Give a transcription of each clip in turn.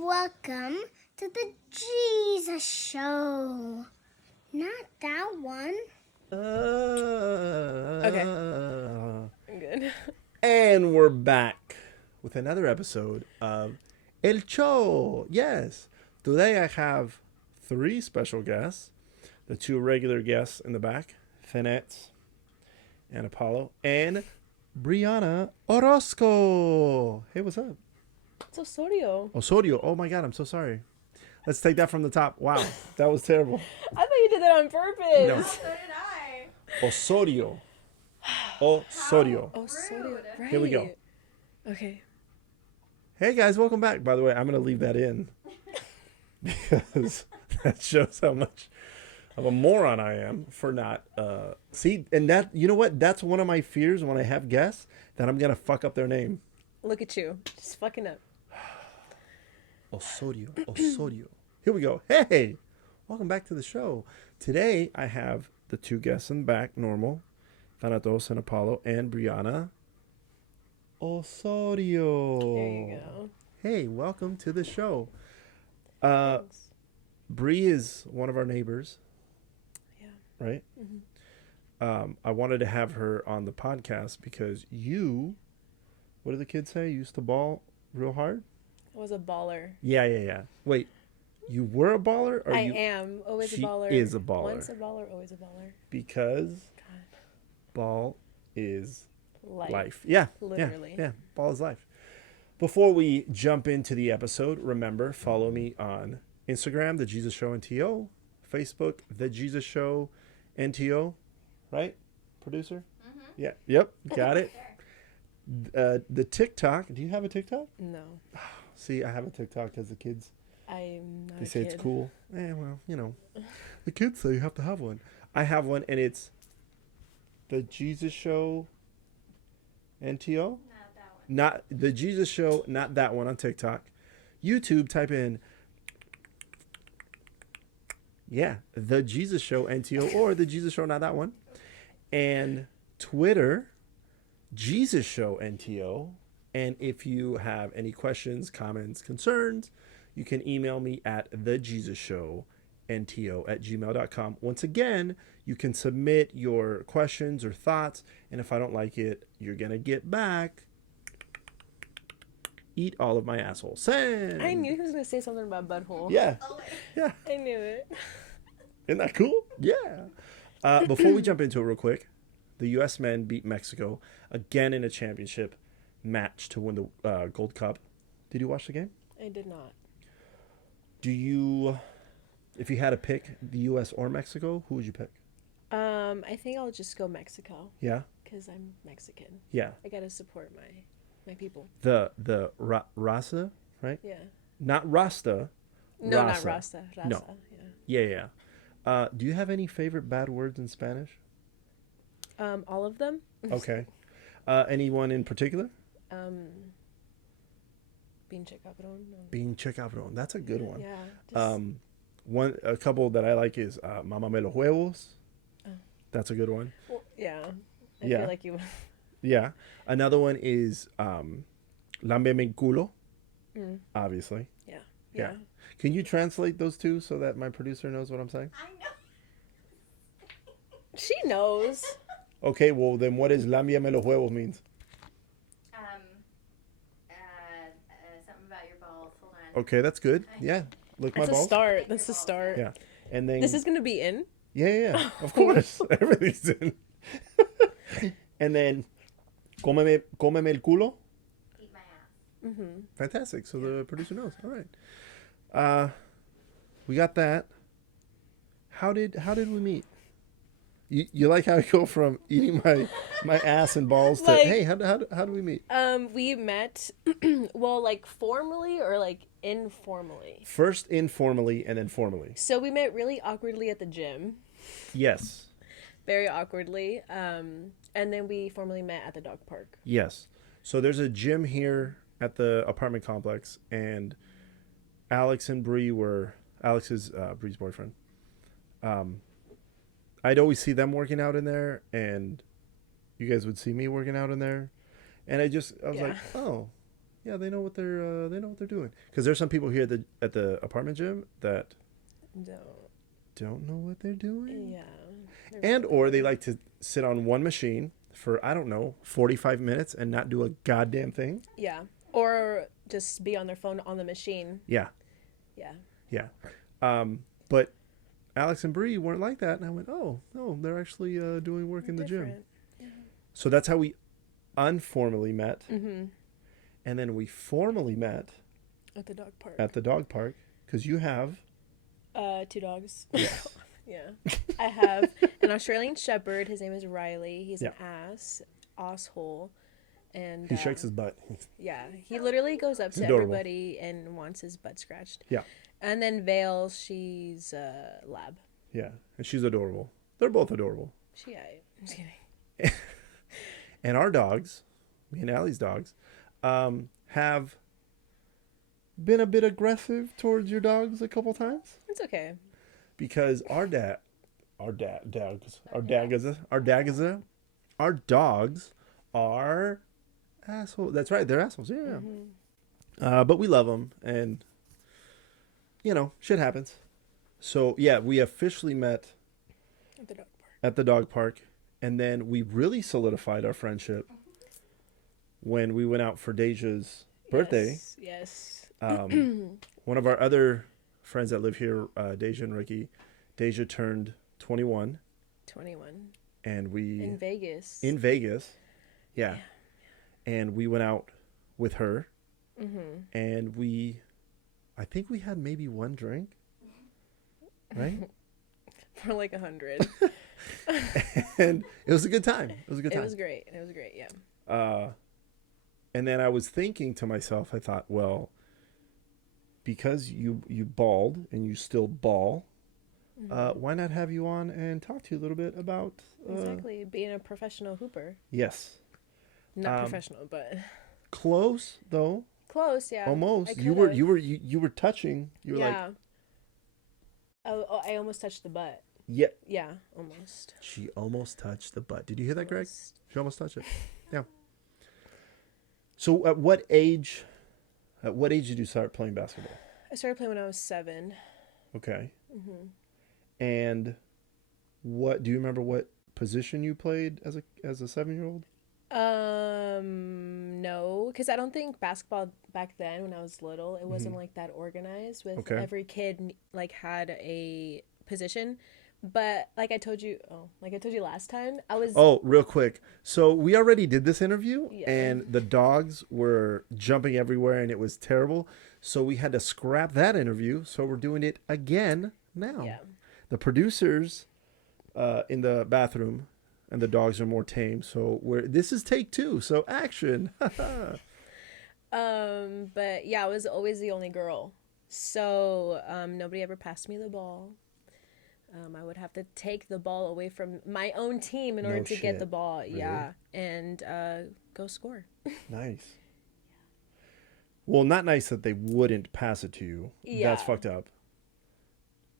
Welcome to the Jesus Show. Not that one. Okay. I'm good. And we're back with another episode of El Show. Yes. Today I have 3 special guests. The 2 regular guests in the back, Finette and Apollo, and Brianna Orozco. Hey, what's up? It's Osorio. Osorio. Oh my God, I'm so sorry. Let's take that from the top. Wow, that was terrible. I thought you did that on purpose. No. So did I. Osorio. Osorio. Osorio. Right. Here we go. Okay. Hey guys, welcome back. By the way, I'm going to leave that in because that shows how much of a moron I am for not see. And that, you know what, that's one of my fears when I have guests, that I'm going to fuck up their name. Look at you. Just fucking up. Osorio. Here we go. Hey, welcome back to the show. Today I have the 2 guests in the back, normal, Thanatos and Apollo, and Brianna Osorio. There you go. Hey, welcome to the show. Thanks. Bree is one of our neighbors, Yeah. right? Mm-hmm. I wanted to have her on the podcast because you, what do the kids say? You used to ball real hard? I was a baller. Yeah. Wait, you were a baller? Or I you, am always she a baller. is a baller. Once a baller, always a baller. Because God. ball is Life. life. Yeah. Literally. Yeah. Ball is life. Before we jump into the episode, remember, follow me on Instagram, TheJesusShowNTO, Facebook, TheJesusShowNTO, right? Producer? Mm-hmm. Yeah. Yep. Got it. The TikTok. Do you have a TikTok? No. See, I have a TikTok because the kids, I'm not they a say kid. it's cool. Well, you know, the kids say you have to have one. I have one, and it's the Jesus Show NTO. Not that one. Not the Jesus Show, not that one on TikTok. YouTube, type in, the Jesus Show NTO, or the Jesus Show, not that one. And Twitter, Jesus Show NTO. And if you have any questions, comments, concerns, you can email me at TheJesusShowNTO@gmail.com. Once again, you can submit your questions or thoughts, and if I don't like it, you're going to get back. Eat all of my asshole. Send. I knew he was going to say something about butthole. Yeah. Oh, wait. Yeah. I knew it. Isn't that cool? Yeah. Before we jump into it real quick, the U.S. men beat Mexico again in a championship match to win the Gold Cup. Did you watch the game? I did not. Do you, if you had to pick the U.S. or Mexico, who would you pick? I think I'll just go Mexico Yeah? because I'm Mexican. Yeah. I got to support my people. The Rasa, right? Yeah. Not Rasta. No, Rasa. not Rasta. Rasa. No. Yeah. Do you have any favorite bad words in Spanish? Yeah. All of them. Okay. Anyone in particular? Pinche cabrón. No. Pinche cabrón. That's a good one. Yeah. Just, A couple that I like is Mama me los huevos. Oh. That's a good one. well, yeah. I Yeah. feel like you. Yeah. Another one is Lámbeme el culo, Mm, obviously. yeah. Yeah. Can you translate those two so that my producer knows what I'm saying? I know. She knows. Okay, well then what does Lámbeme los huevos means? Something about your balls. Hold on. Okay, that's good. Yeah. Lick my That's a balls. start. That's a start. Yeah. And then This is gonna be in. Yeah, of course. Everything's in. And then cómeme el culo. Eat my ass. Mm-hmm. Fantastic. So the producer knows. All right. We got that. How did we meet? You like how I go from eating my ass and balls to Like- hey, how do we meet? We met, well, like formally or like informally. First informally and then formally. So we met really awkwardly at the gym, Yes. very awkwardly. And then we formally met at the dog park. Yes. So there's a gym here at the apartment complex, and Alex and Bree were Bree's boyfriend. I'd always see them working out in there, and you guys would see me working out in there, and I was Yeah. like, oh, Yeah, they know what they're doing. Because there's some people here at the apartment gym that don't know what they're doing. Yeah. And or they like to sit on one machine for, I don't know, 45 minutes and not do a goddamn thing. Yeah. Or just be on their phone on the machine. Yeah. Yeah. Yeah. But Alex and Bree weren't like that. And I went, oh, no, they're actually doing work in the gym. Yeah. So that's how we informally met. Mm-hmm. And then we formally met At the dog park. at the dog park. Because you have... 2 dogs. Yes. Yeah. I have an Australian Shepherd. His name is Riley. He's an asshole. And He shakes his butt. yeah, he literally goes up to Adorable. everybody and wants his butt scratched. Yeah. And then Vale, she's a lab. Yeah. And she's adorable. They're both adorable. I'm just kidding. And our dogs, me and Allie's dogs, have been a bit aggressive towards your dogs a couple times. It's okay. Because our dogs are assholes. That's right, they're assholes. Yeah. Mm-hmm. But we love them, and shit happens. So yeah, we officially met At the dog park. at the dog park, and then we really solidified our friendship when we went out for Deja's birthday. Yes. One of our other friends that live here, Deja and Ricky, Deja turned 21. 21. And we... In Vegas. In Vegas. Yeah. And we went out with her. Mm-hmm. And I think we had maybe one drink. Right? For like 100. And it was a good time. It was a good time. It was great, yeah. And then I was thinking to myself, I thought, well, because you balled and you still ball, why not have you on and talk to you a little bit about... exactly, being a professional hooper. Yes. Not professional, but... Close, though. Close, yeah. Almost. You were touching. You were like... Oh, I almost touched the butt. Yeah. Yeah, almost. She almost touched the butt. Did you hear that, Greg? She almost touched it. Yeah. So at what age did you start playing basketball? I started playing when I was 7. Okay. Mm-hmm. And do you remember what position you played as a 7-year-old? No, because I don't think basketball back then when I was little, it wasn't like that organized with every kid like had a position. But like I told you last time, I was... Oh, real quick. So we already did this interview and the dogs were jumping everywhere and it was terrible. So we had to scrap that interview. So we're doing it again now. Yeah. The producers in the bathroom and the dogs are more tame. So this is take 2. So action. But yeah, I was always the only girl. So nobody ever passed me the ball. I would have to take the ball away from my own team in order to get the ball. Really? Yeah. And go score. Nice. Well, not nice that they wouldn't pass it to you. Yeah. That's fucked up.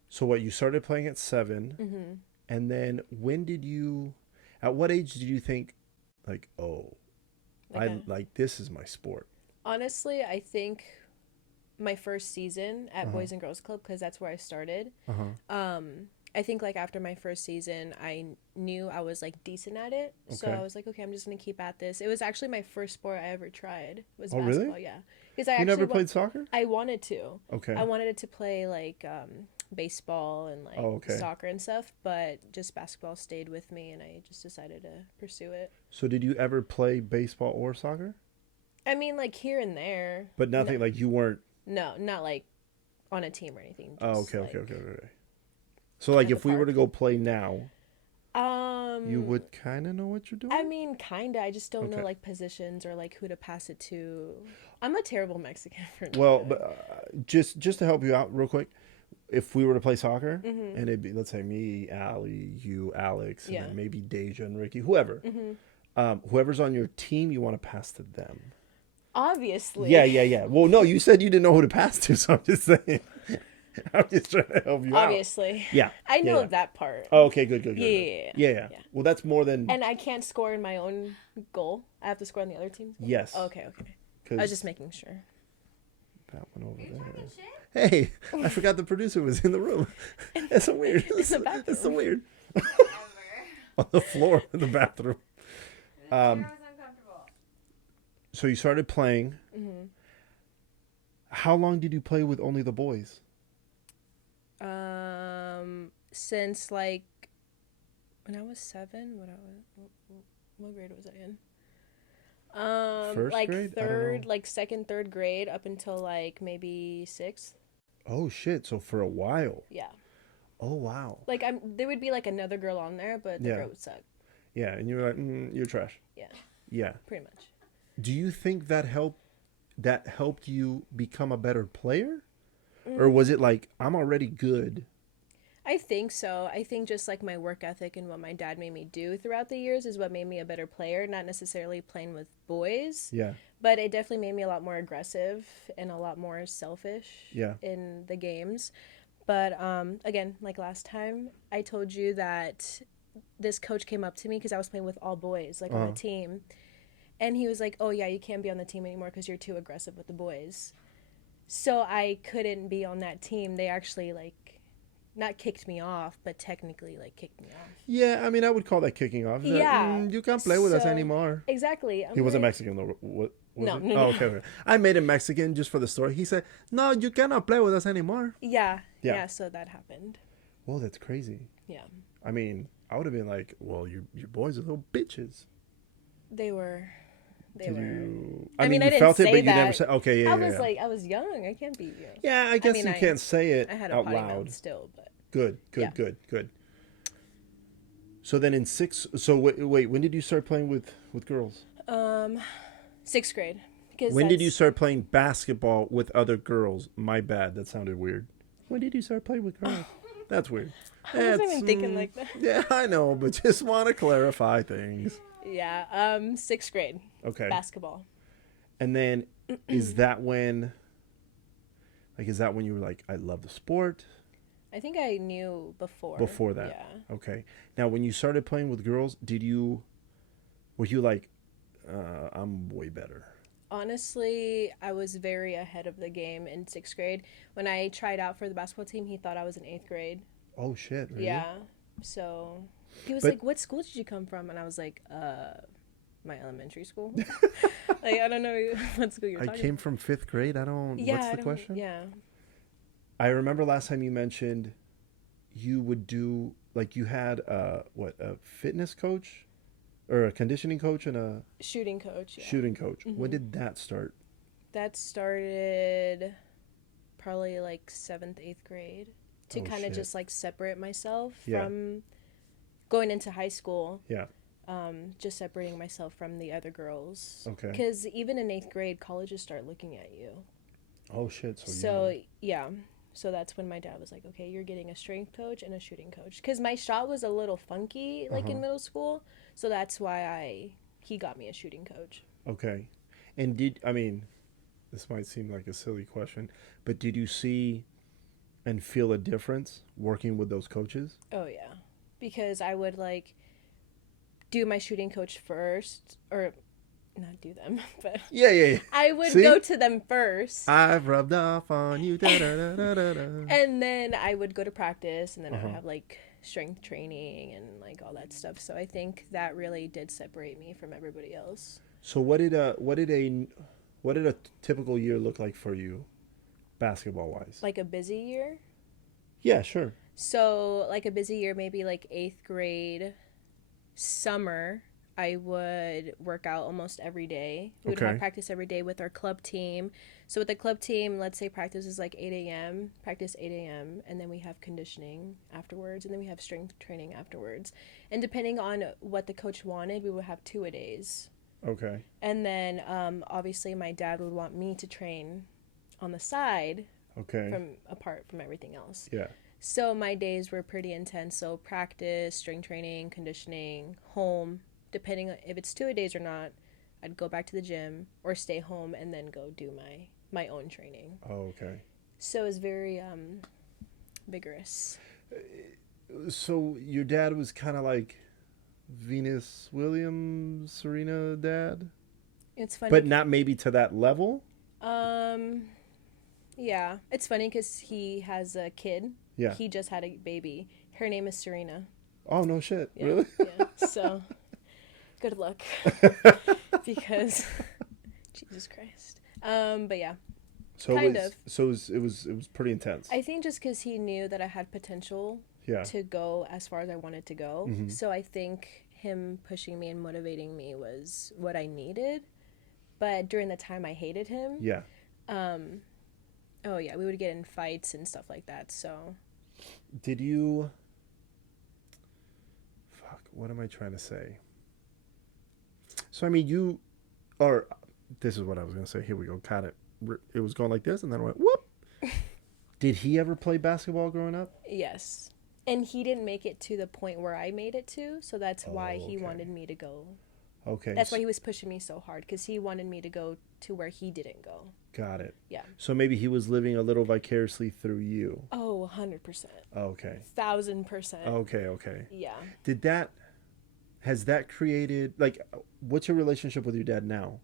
So what, you started playing at 7, Mm-hmm. and then at what age did you think, like, oh, this is my sport? Honestly, I think my first season at Boys and Girls Club, because that's where I started. I think like after my first season, I knew I was like decent at it. So Okay. I was like, okay, I'm just gonna keep at this. It was actually my first sport I ever tried. Was Oh, basketball. really? Yeah, because I You never played soccer? I wanted to. Okay. I wanted to play like baseball and like soccer and stuff, but just basketball stayed with me, and I just decided to pursue it. So did you ever play baseball or soccer? I mean, like here and there. But nothing, like you weren't... No, not like on a team or anything. Oh, Just, okay. So like at if the we were park. to go play now, you would kind of know what you're doing? I mean, kind of. I just don't know Okay. like positions or like who to pass it to. I'm a terrible Mexican for now. Well, but just to help you out real quick, if we were to play soccer and it'd be, let's say me, Allie, you, Alex, and then maybe Deja and Ricky, whoever, whoever's on your team, you want to pass to them. Obviously. Yeah. Well, no, you said you didn't know who to pass to, so I'm just saying. I'm just trying to help you out. Obviously. Yeah. I know that part. Oh, okay, good. Yeah. Well, that's more than... And I can't score in my own goal. I have to score on the other team. Yes. Okay. I was just making sure. That one over Are you there. talking shit? Hey, I forgot the producer was in the room. That's so weird. In the bathroom. That's so weird. Ever. On the floor in the bathroom. The chair was uncomfortable. So you started playing. Mm-hmm. How long did you play with only the boys? Since like when I was 7, what grade was I in? First like grade? I don't third, know. like second, third grade up until like maybe 6th. Oh shit! So for a while. Yeah. Oh wow. Like there would be like another girl on there, but the Yeah. girl would suck. Yeah, and you were like, you're trash. Yeah. Yeah. Pretty much. Do you think that helped you become a better player, or was it like I'm already good? I think so. I think just like my work ethic and what my dad made me do throughout the years is what made me a better player, not necessarily playing with boys. Yeah. But it definitely made me a lot more aggressive and a lot more selfish in the games. But again, like last time, I told you that this coach came up to me because I was playing with all boys, like on the team. And he was like, oh, yeah, you can't be on the team anymore because you're too aggressive with the boys. So I couldn't be on that team. They actually, like, not kicked me off, but technically, like, kicked me off. Yeah, I mean, I would call that kicking off. Yeah. You can't play with us anymore. Exactly. He wasn't Mexican, though. What? No, he? no, Oh, no. okay. I made him Mexican just for the story. He said, no, you cannot play with us anymore. Yeah. So that happened. Whoa, that's crazy. Yeah. I mean, I would have been like, well, your boys are little bitches. They were. Did you? I mean, you I didn't felt it, say but you that. never said. Okay, yeah, I was like, I was young. I can't be you. Yeah, I guess mean, you can't say it I had a out potty loud. mouth still, but Good. So then in 6, so wait, when did you start playing with girls? 6th grade. Because When did you start playing basketball with other girls? My bad, that sounded weird. When did you start playing with girls? That's weird. I wasn't even thinking like that. Yeah, I know, but just want to clarify things. Yeah, 6th grade. Okay. Basketball. And then is that when you were like, I love the sport? I think I knew before. Before that. Yeah. Okay. Now, when you started playing with girls, were you like, I'm way better? Honestly, I was very ahead of the game in 6th grade. When I tried out for the basketball team, he thought I was in 8th grade. Oh, shit. Really? Yeah. So he was But- like, what school did you come from? And I was like, my elementary school. Like, I don't know what school you're talking I came from 5th grade. What's the question? Yeah. I remember last time you mentioned you would do, like, you had a fitness coach or a conditioning coach and a Shooting coach. Yeah. shooting coach. When did that start? That started probably like 7th, 8th grade to Oh, kind of shit. just like separate myself Yeah. from going into high school. Yeah. Just separating myself from the other girls. Okay. Because even in 8th grade, colleges start looking at you. Oh, shit. So, yeah. So that's when my dad was like, okay, you're getting a strength coach and a shooting coach. Because my shot was a little funky, like in middle school. So that's why he got me a shooting coach. Okay. And this might seem like a silly question, but did you see and feel a difference working with those coaches? Oh, yeah. Because I would, like, do my shooting coach first, or not do them, but Yeah. I would See? go to them first. I've rubbed off on you. Da, da, da, da, da, da. And then I would go to practice, and then I would have, like, strength training and, like, all that stuff. So I think that really did separate me from everybody else. So what did a typical year look like for you, basketball wise? Like a busy year? Yeah, sure. So, like, a busy year, maybe, like, 8th grade summer, I would work out almost every day. We would Okay. have practice every day with our club team. So with the club team, let's say practice is like 8 a.m., practice 8 a.m., and then we have conditioning afterwards, and then we have strength training afterwards. And depending on what the coach wanted, we would have 2-a-days. Okay. And then obviously my dad would want me to train on the side Okay. apart from everything else. Yeah. So my days were pretty intense. So practice, strength training, conditioning, home. Depending on if it's 2-a-days or not, I'd go back to the gym or stay home and then go do my own training. Oh, okay. So it was very vigorous. So your dad was kind of like Venus Williams, Serena dad? It's funny. But not maybe to that level? Yeah. It's funny because he has a kid. Yeah. He just had a baby. Her name is Serena. Oh, no shit. Yeah, Really? Yeah. So, good luck. Because, Jesus Christ. But yeah. So Kind of. So it was pretty intense. I think just because he knew that I had potential to go as far as I wanted to go. Mm-hmm. So I think him pushing me and motivating me was what I needed. But during the time I hated him. Yeah. Oh yeah, we would get in fights and stuff like that. So. Did you? Fuck. What am I trying to say? So I mean, this is what I was gonna say. Here we go. Caught it. It was going like this, and then I went whoop. Did he ever play basketball growing up? Yes. And he didn't make it to the point where I made it to, so that's why he wanted me to go. Okay. That's why he was pushing me so hard, because he wanted me to go to where he didn't go. Got it. Yeah. So maybe he was living a little vicariously through you. Oh, 100%. Okay. 1,000%. Okay. Yeah. Has that created, like, what's your relationship with your dad now?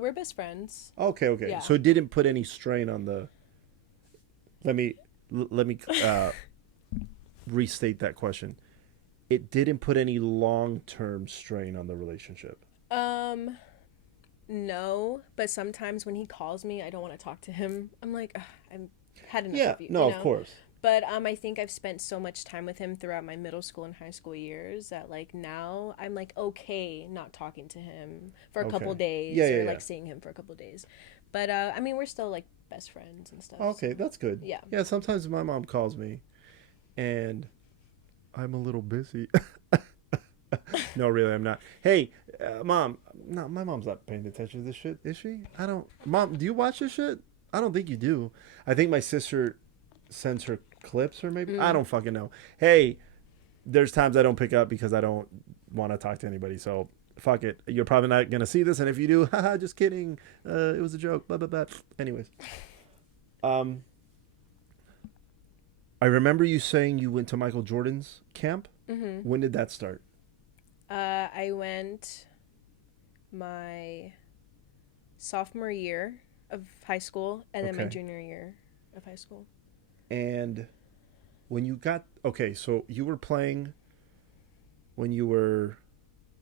We're best friends. Okay. Yeah. So it didn't put any strain on the. Let me restate that question. It didn't put any long-term strain on the relationship. No, but sometimes when he calls me, I don't want to talk to him. I'm like, I've had enough of you. No, you know? of course. But I think I've spent so much time with him throughout my middle school and high school years that like now I'm like okay not talking to him for a couple days or like seeing him for a couple days. But I mean we're still like best friends and stuff. Okay, so. That's good. Yeah. Yeah, sometimes my mom calls me and I'm a little busy. No, really, I'm not. Hey, Mom. No, my mom's not paying attention to this shit, is she? Mom, do you watch this shit? I don't think you do. I think my sister sends her clips or maybe. I don't fucking know. Hey, there's times I don't pick up because I don't want to talk to anybody. So, fuck it. You're probably not going to see this. And if you do, haha, just kidding. It was a joke. Blah, blah, blah. Anyways. I remember you saying you went to Michael Jordan's camp. Mm-hmm. When did that start? I went my sophomore year of high school and then my junior year of high school. And when you got... Okay, so you were playing when you were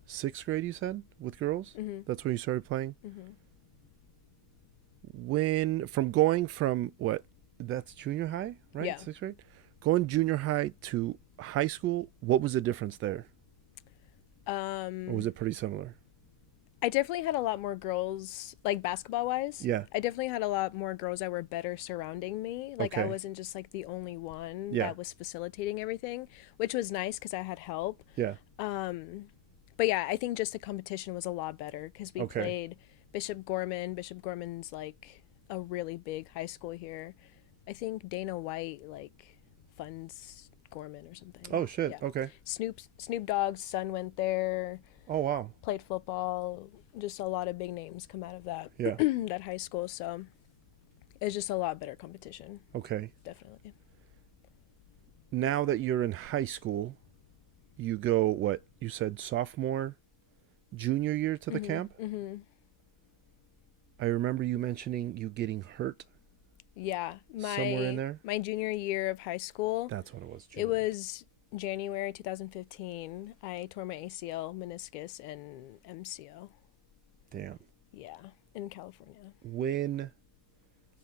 6th grade, you said, with girls? Mm-hmm. That's when you started playing? Mm-hmm. Going from what? That's junior high, right? Yeah. 6th grade? Going junior high to high school, what was the difference there? Or was it pretty similar? I definitely had a lot more girls, like basketball-wise. Yeah. I definitely had a lot more girls that were better surrounding me. Like, I wasn't just, like, the only one that was facilitating everything, which was nice because I had help. Yeah. But, yeah, I think just the competition was a lot better because we played Bishop Gorman. Bishop Gorman's, like, a really big high school here. I think Dana White, like, funds Gorman or something. Oh, shit. Yeah. Okay. Snoop Dogg's son went there. Oh, wow. Played football. Just a lot of big names come out of that that high school. So it's just a lot better competition. Okay. Definitely. Now that you're in high school, you go, what? You said sophomore, junior year to the camp? Mm-hmm. I remember you mentioning you getting hurt. Yeah. Somewhere in there? My junior year of high school. That's what it was. It was January 2015. I tore my ACL, meniscus, and MCL. Damn. Yeah, in California. When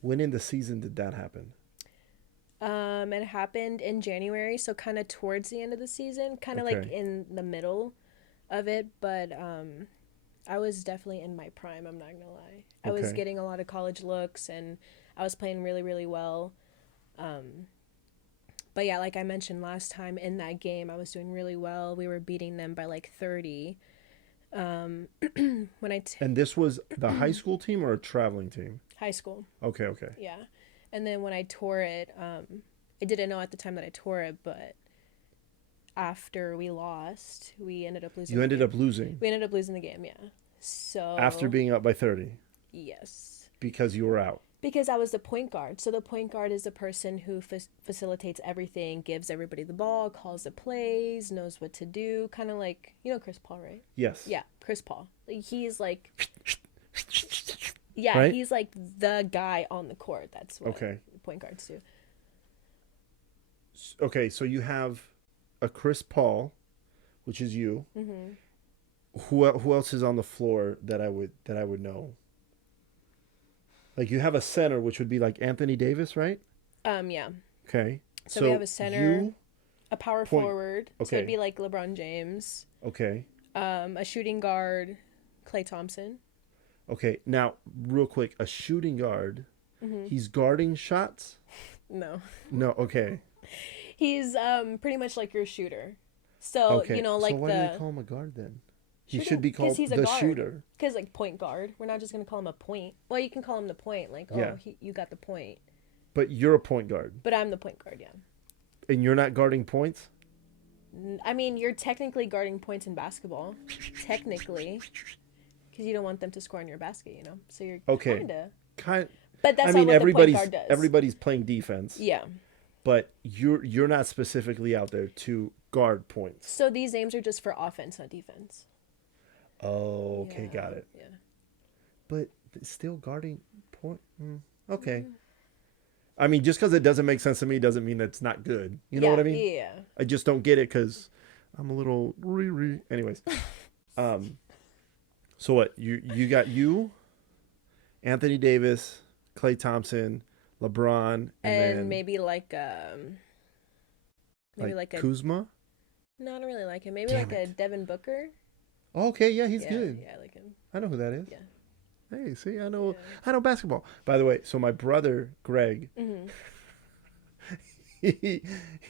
in the season did that happen? It happened in January, so kind of towards the end of the season, kind of like in the middle of it, but I was definitely in my prime, I'm not gonna lie. I was getting a lot of college looks, and I was playing really, really well. But yeah, like I mentioned last time, in that game, I was doing really well. We were beating them by like 30. And this was the high school team or a traveling team? High school. Okay. Yeah. And then when I tore it, I didn't know at the time that I tore it, but after we lost, we ended up losing. You ended up losing? We ended up losing the game, yeah. So after being up by 30? Yes. Because you were out? Because I was the point guard. So the point guard is the person who facilitates everything, gives everybody the ball, calls the plays, knows what to do. Kind of like, you know Chris Paul, right? Yes. Yeah, Chris Paul. Like, he's like... Yeah, right? he's like the guy on the court. That's what point guards do. Okay, so you have a Chris Paul, which is you. Mm-hmm. Who else is on the floor that I would know? Like you have a center, which would be like Anthony Davis, right? Yeah. Okay. So we have a center, a power forward. Okay. So it'd be like LeBron James. Okay. A shooting guard, Klay Thompson. Okay. Now, real quick, a shooting guard. Mm-hmm. He's guarding shots? No. No. Okay. He's pretty much like your shooter. So, okay. you know, like so why do they call him a guard then? He should be called he's a the guard. shooter. Because, like, point guard. We're not just going to call him a point. Well, you can call him the point. Like, you got the point. But you're a point guard. But I'm the point guard, yeah. And you're not guarding points? I mean, you're technically guarding points in basketball. Technically. Because you don't want them to score on your basket, you know? So you're kind of. But that's not what the point guard does. Everybody's playing defense. Yeah. But you're not specifically out there to guard points. So these names are just for offense, not defense. Oh, okay, got it. Yeah. But still guarding point. Okay. I mean, just because it doesn't make sense to me doesn't mean it's not good. You know what I mean? Yeah. I just don't get it because I'm a little Anyways, so what? You got Anthony Davis, Klay Thompson, LeBron, and then maybe like a Kuzma. No, I don't really like him. Maybe a Devin Booker. Oh, okay, yeah, he's good. Yeah, I like him. I know who that is. Yeah. Hey, see, I know basketball. By the way, so my brother Greg, he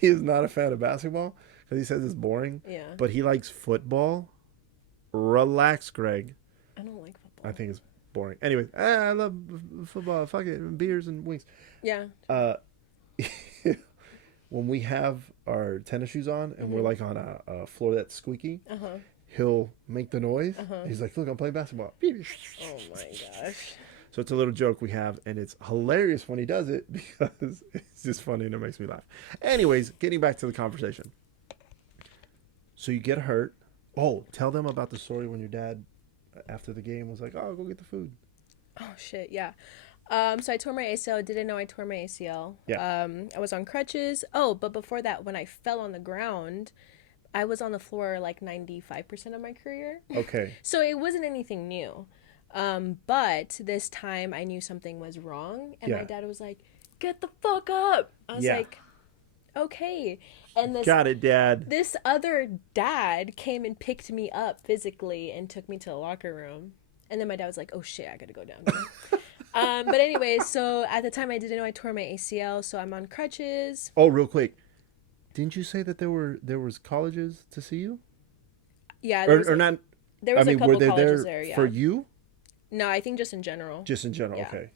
is not a fan of basketball because he says it's boring. Yeah. But he likes football. Relax, Greg. I don't like football. I think it's boring. Anyway, I love football. Fuck it, beers and wings. Yeah. When we have our tennis shoes on and we're like on a floor that's squeaky, he'll make the noise. He's like, "Look, I'm playing basketball." Oh my gosh. So it's a little joke we have, and it's hilarious when he does it because it's just funny and it makes me laugh. Anyways, getting back to the conversation. So you get hurt. Oh, tell them about the story when your dad, after the game, was like, "Oh, go get the food." Oh shit, yeah. So I tore my ACL. Didn't know I tore my ACL. Yeah. I was on crutches. Oh, but before that, when I fell on the ground, I was on the floor like 95% of my career. Okay. So it wasn't anything new. But this time I knew something was wrong. And my dad was like, "Get the fuck up." I was like, okay. And Got it, Dad. This other dad came and picked me up physically and took me to the locker room. And then my dad was like, "Oh shit, I gotta go down here." But anyway, so at the time I didn't know I tore my ACL, so I'm on crutches. Oh, real quick. Didn't you say that there was colleges to see you? Yeah. Or not? There was a couple were they colleges there there, for you? No, I think just in general. Just in general, Yeah. okay.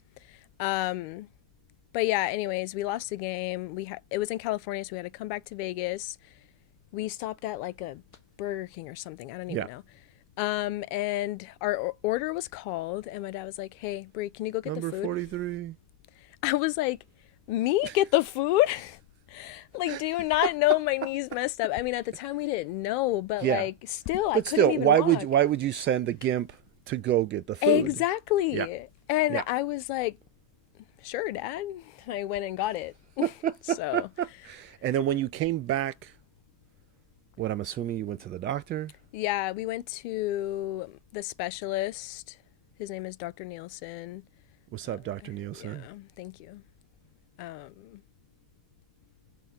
But yeah, anyways, we lost the game. It was in California, so we had to come back to Vegas. We stopped at like a Burger King or something. I don't even know. And our order was called, and my dad was like, "Hey, Brie, can you go get the food?" Number 43. I was like, "Me get the food?" Like, do you not know my knee's messed up? I mean, at the time we didn't know, but like, still, I couldn't even walk. Why would you send the gimp to go get the food? Exactly. Yeah. And I was like, "Sure, Dad." I went and got it. So. And then when you came back, what I'm assuming you went to the doctor? Yeah, we went to the specialist. His name is Dr. Nielsen. What's up, Dr. Nielsen? Yeah, thank you.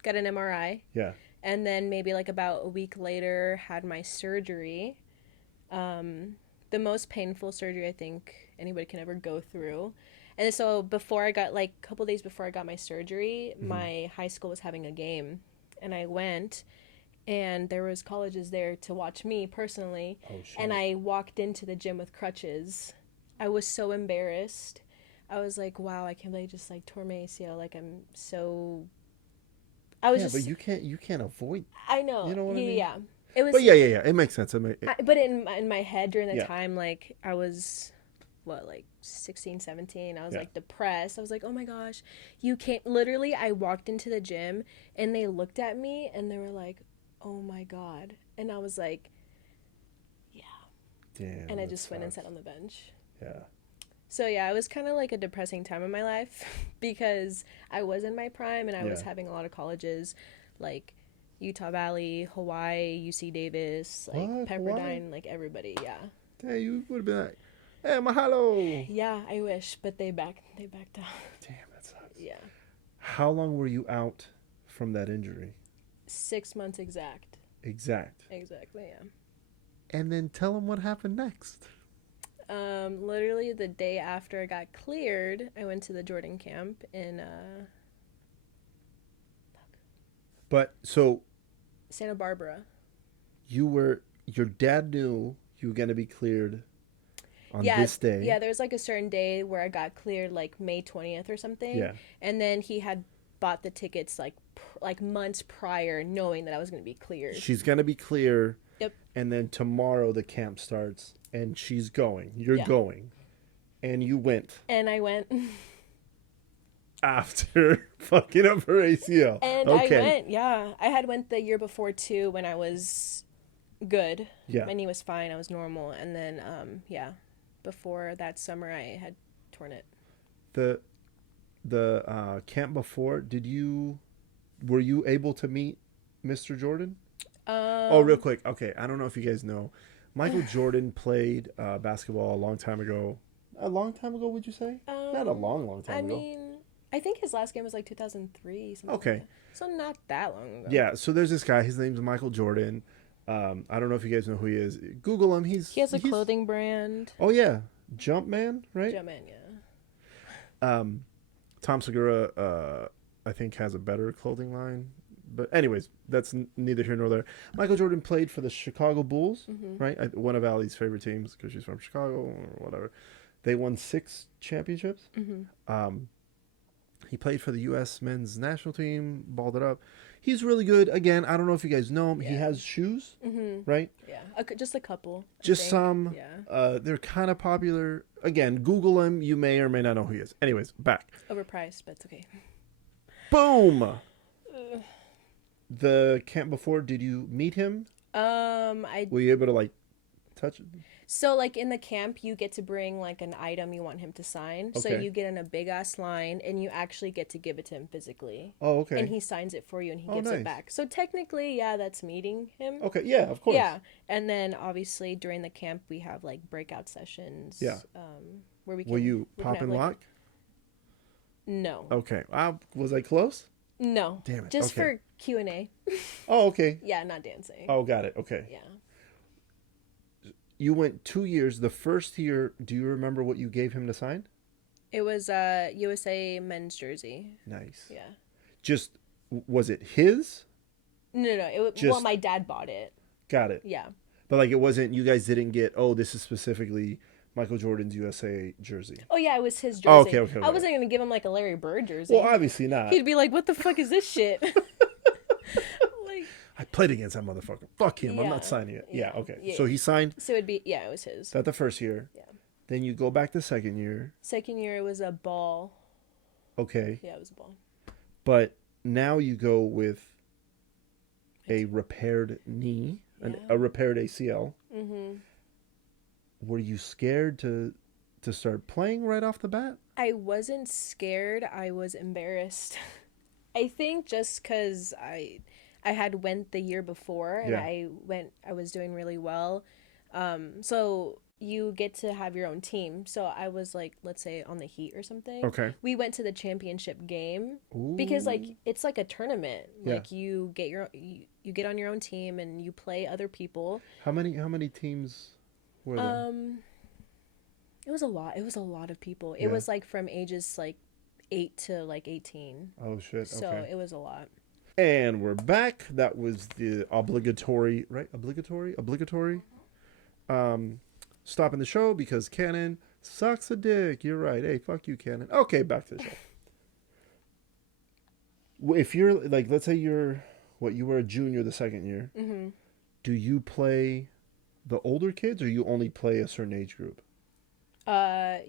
Got an MRI. Yeah. And then maybe like about a week later had my surgery. The most painful surgery I think anybody can ever go through. And so before I got, like, a couple days before I got my surgery, my high school was having a game. And I went, and there was colleges there to watch me personally. Oh, shit. And I walked into the gym with crutches. I was so embarrassed. I was like, wow, I can't believe I just, like, tore my ACL. Like, I'm so... but you can't avoid... I know. You know what I mean? Yeah. It was... But yeah. It makes sense. But in my head during the time, like, I was... like 16, 17. I was like depressed. I was like, oh my gosh, you can't. Literally, I walked into the gym and they looked at me and they were like, oh my God. And I was like, yeah. Damn. And I just went and sat on the bench. Yeah. So yeah, it was kind of like a depressing time in my life because I was in my prime and I was having a lot of colleges like Utah Valley, Hawaii, UC Davis, like What? Pepperdine, Hawaii? like everybody, yeah. Hey, you would have been like, hey, mahalo. Yeah, I wish, but they backed out. Damn, that sucks. Yeah. How long were you out from that injury? 6 months exact. Exactly, yeah. And then tell them what happened next. Literally the day after I got cleared, I went to the Jordan camp in But so Santa Barbara. your dad knew you were going to be cleared on this day. Yeah, there's like a certain day where I got cleared, like May 20th or something. Yeah. And then he had bought the tickets like months prior, knowing that I was going to be cleared. She's going to be clear. Yep. And then tomorrow the camp starts and she's going. You're Yeah. going. And you went. And I went. After fucking up her ACL. And okay. I went, yeah. I had went the year before too when I was good. Yeah. My knee was fine. I was normal. And then, before that summer, I had torn it. The camp before, were you able to meet Mr. Jordan? Real quick. Okay, I don't know if you guys know. Michael Jordan played basketball a long time ago. A long time ago, would you say? Not a long time ago. I mean, I think his last game was like 2003. Something Okay. Like that. So not that long ago. Yeah, so there's this guy. His name's Michael Jordan. I don't know if you guys know who he is. Google him. He has a clothing brand. Oh, yeah. Jumpman, right? Jumpman, yeah. Tom Segura, I think, has a better clothing line. But anyways, that's neither here nor there. Michael Jordan played for the Chicago Bulls, right? One of Allie's favorite teams because she's from Chicago or whatever. They won 6 championships. He played for the U.S. men's national team, balled it up. He's really good. Again, I don't know if you guys know him. Yeah. He has shoes, right? Yeah, just a couple. Just some. Yeah. They're kind of popular. Again, Google him. You may or may not know who he is. Anyways, back. Overpriced, but it's okay. Boom! The camp before, did you meet him? Were you able to, like, touch it? So, like, in the camp, you get to bring, like, an item you want him to sign. Okay. So you get in a big-ass line, and you actually get to give it to him physically. Oh, okay. And he signs it for you, and he gives it back. So, technically, yeah, that's meeting him. Okay, yeah, of course. Yeah. And then, obviously, during the camp, we have, like, breakout sessions. Yeah. Where we can... Were you pop and lock? No. Okay. Was I close? No. Damn it. Just for Q&A. Oh, okay. Yeah, not dancing. Oh, got it. Okay. Yeah. You went 2 years. The first year, do you remember what you gave him to sign? It was USA men's jersey. Nice. Yeah. Just, was it his? No. Well, my dad bought it. Got it. Yeah. But, like, it wasn't, you guys didn't get, this is specifically Michael Jordan's USA jersey. Oh, yeah, it was his jersey. Oh, okay. I wasn't going to give him, like, a Larry Bird jersey. Well, obviously not. He'd be like, what the fuck is this shit? I played against that motherfucker. Fuck him. Yeah. I'm not signing it. Yeah, okay. Yeah. So he signed. So it'd be, it was his. That the first year. Yeah. Then you go back the second year. Second year, it was a ball. Okay. Yeah, it was a ball. But now you go with a repaired knee, a repaired ACL. Mm-hmm. Were you scared to start playing right off the bat? I wasn't scared. I was embarrassed. I think just because I had went the year before and I was doing really well. So you get to have your own team. So I was like, let's say on the Heat or something. Okay. We went to the championship game. Ooh. Because like it's like a tournament. Yeah. Like you get on your own team and you play other people. How many teams were there? It was a lot. It was a lot of people. It was like from ages like 8 to like 18. Oh shit. Okay. So it was a lot. And we're back. That was the obligatory, right? Obligatory. Stopping the show because Cannon sucks a dick. You're right. Hey, fuck you, Cannon. Okay, back to the show. If you're like, let's say you were a junior the second year. Mm-hmm. Do you play the older kids or you only play a certain age group?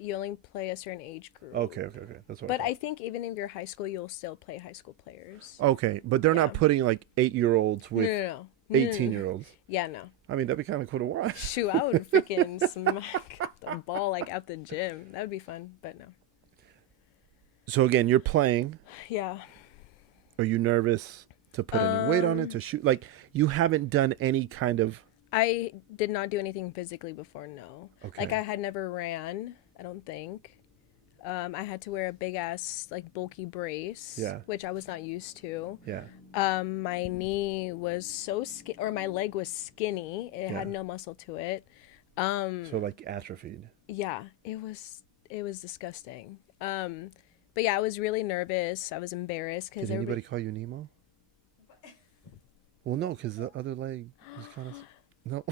You only play a certain age group. Okay. That's what. But I think even if you're high school, you'll still play high school players. Okay, but they're not putting like 8-year-olds with. No. 18-year-olds. Yeah, no. I mean, that'd be kind of cool to watch. Shoot, I would freaking smack the ball like at the gym. That would be fun, but no. So again, you're playing. Yeah. Are you nervous to put any weight on it, to shoot? Like, you haven't done any kind of... I did not do anything physically before, no. Okay. Like, I had never ran, I don't think. I had to wear a big-ass, like, bulky brace, which I was not used to. Yeah. My knee was so or my leg was skinny. It had no muscle to it. So, like, atrophied. Yeah, it was disgusting. But yeah, I was really nervous. I was embarrassed. Did anybody call you Nemo? Well, no, because the other leg was kind of... No.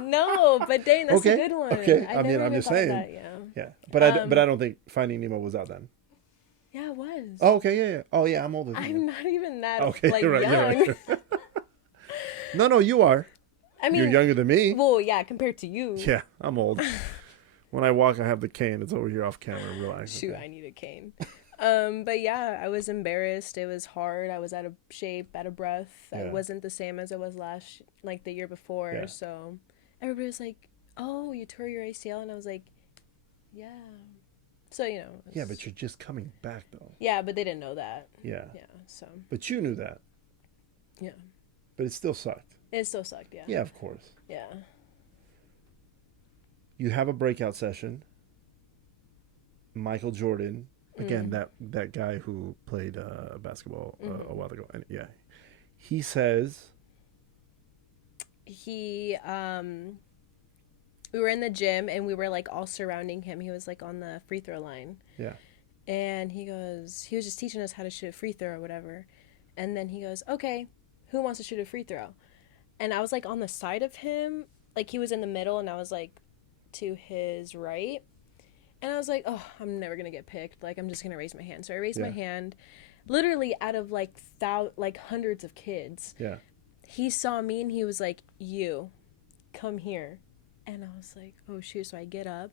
No, but dang, that's a good one. Okay, I mean, I'm just saying. That, yeah. But I don't think Finding Nemo was out then. Yeah, it was. Oh, okay, yeah. Oh, yeah, I'm older than you. I'm not even that okay, you're right, young. You're right. No, you are. I mean, you're younger than me. Well, yeah, compared to you. Yeah, I'm old. When I walk, I have the cane. It's over here off camera. Relax. Shoot, okay. I need a cane. But yeah, I was embarrassed. It was hard. I was out of shape, out of breath. I wasn't the same as I was the year before. Yeah. So everybody was like, "Oh, you tore your ACL," and I was like, "Yeah." So Yeah, but you're just coming back though. Yeah, but they didn't know that. Yeah. Yeah. So. But you knew that. Yeah. But it still sucked. It still sucked. Yeah. Yeah, of course. Yeah. You have a breakout session. Michael Jordan. Again, that guy who played basketball a while ago. And yeah. He says... we were in the gym and we were like all surrounding him. He was like on the free throw line. Yeah. And he was just teaching us how to shoot a free throw or whatever. And then he goes, "Okay, who wants to shoot a free throw?" And I was like on the side of him. Like he was in the middle and I was like to his right. And I was like, "Oh, I'm never going to get picked. Like, I'm just going to raise my hand." So I raised my hand, literally out of like hundreds of kids. Yeah. He saw me and he was like, "You, come here." And I was like, "Oh, shoot." So I get up.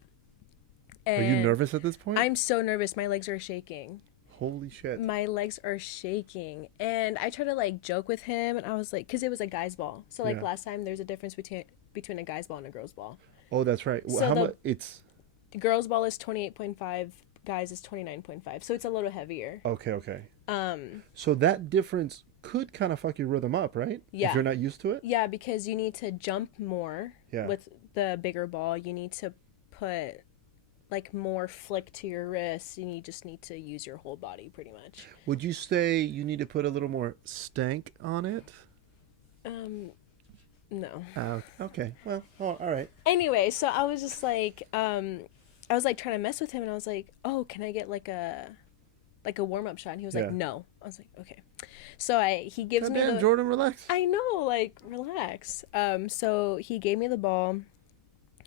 Are you nervous at this point? I'm so nervous. My legs are shaking. Holy shit. My legs are shaking. And I tried to like joke with him. And I was like, because it was a guy's ball. So like last time, there's a difference between a guy's ball and a girl's ball. Oh, that's right. So how much? It's... The girl's ball is 28.5, guys is 29.5. So it's a little heavier. Okay. So that difference could kind of fuck your rhythm up, right? Yeah. If you're not used to it? Yeah, because you need to jump more with the bigger ball. You need to put like more flick to your wrists. You just need to use your whole body pretty much. Would you say you need to put a little more stank on it? No. Okay. Well, all right. Anyway, so I was just like, I was like trying to mess with him, and I was like, "Oh, can I get like a warm-up shot?" And he was like, "No." I was like, "Okay." So he gives me the... Jordan, relax. I know, like, relax. So he gave me the ball.